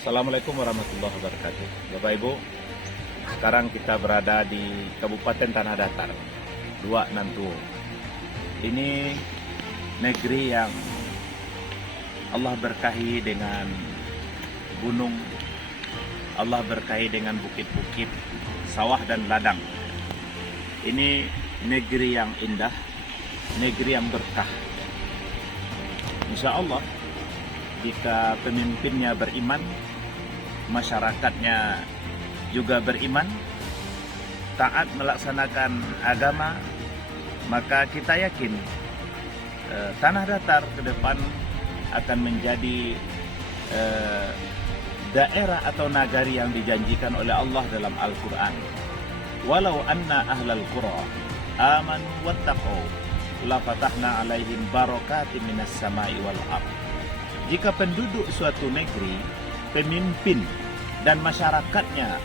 Assalamualaikum warahmatullahi wabarakatuh. Bapak Ibu, sekarang kita berada di Kabupaten Tanah Datar, Dua Nantuo. Ini negeri yang Allah berkahi dengan gunung, Allah berkahi dengan bukit-bukit, sawah dan ladang. Ini negeri yang indah, negeri yang berkah. Insya Allah, jika pemimpinnya beriman, masyarakatnya juga beriman, taat melaksanakan agama, maka kita yakin Tanah Datar ke depan akan menjadi daerah atau nagari yang dijanjikan oleh Allah dalam Al-Quran. Walau anna ahlal qura amanu wattaqu la fatahna alaihim barakatim minas samai wal ardh. Jika penduduk suatu negeri, pemimpin dan masyarakatnya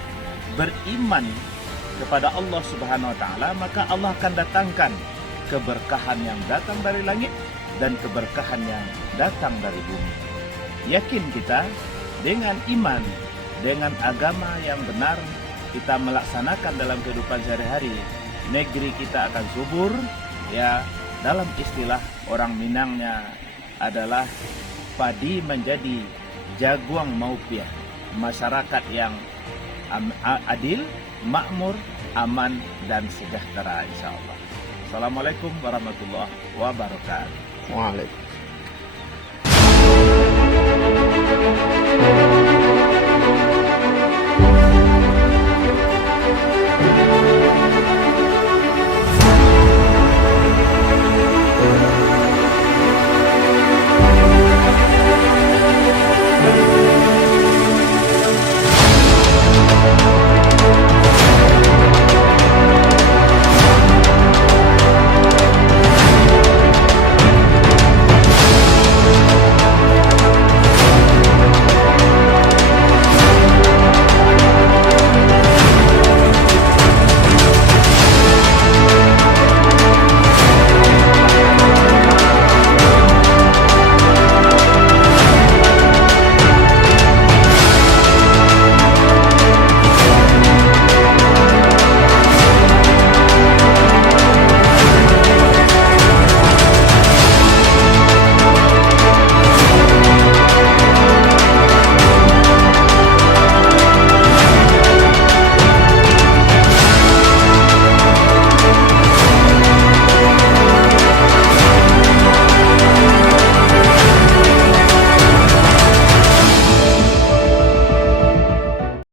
beriman kepada Allah Subhanahu wa taala, maka Allah akan datangkan keberkahan yang datang dari langit dan keberkahan yang datang dari bumi. Yakin kita dengan iman, dengan agama yang benar kita melaksanakan dalam kehidupan sehari-hari, negeri kita akan subur. Ya, dalam istilah orang Minangnya adalah padi menjadi jaguang maupiah, masyarakat yang adil, makmur, aman, dan sejahtera insya Allah. Assalamualaikum warahmatullahi wabarakatuh. Waalaikumsalam.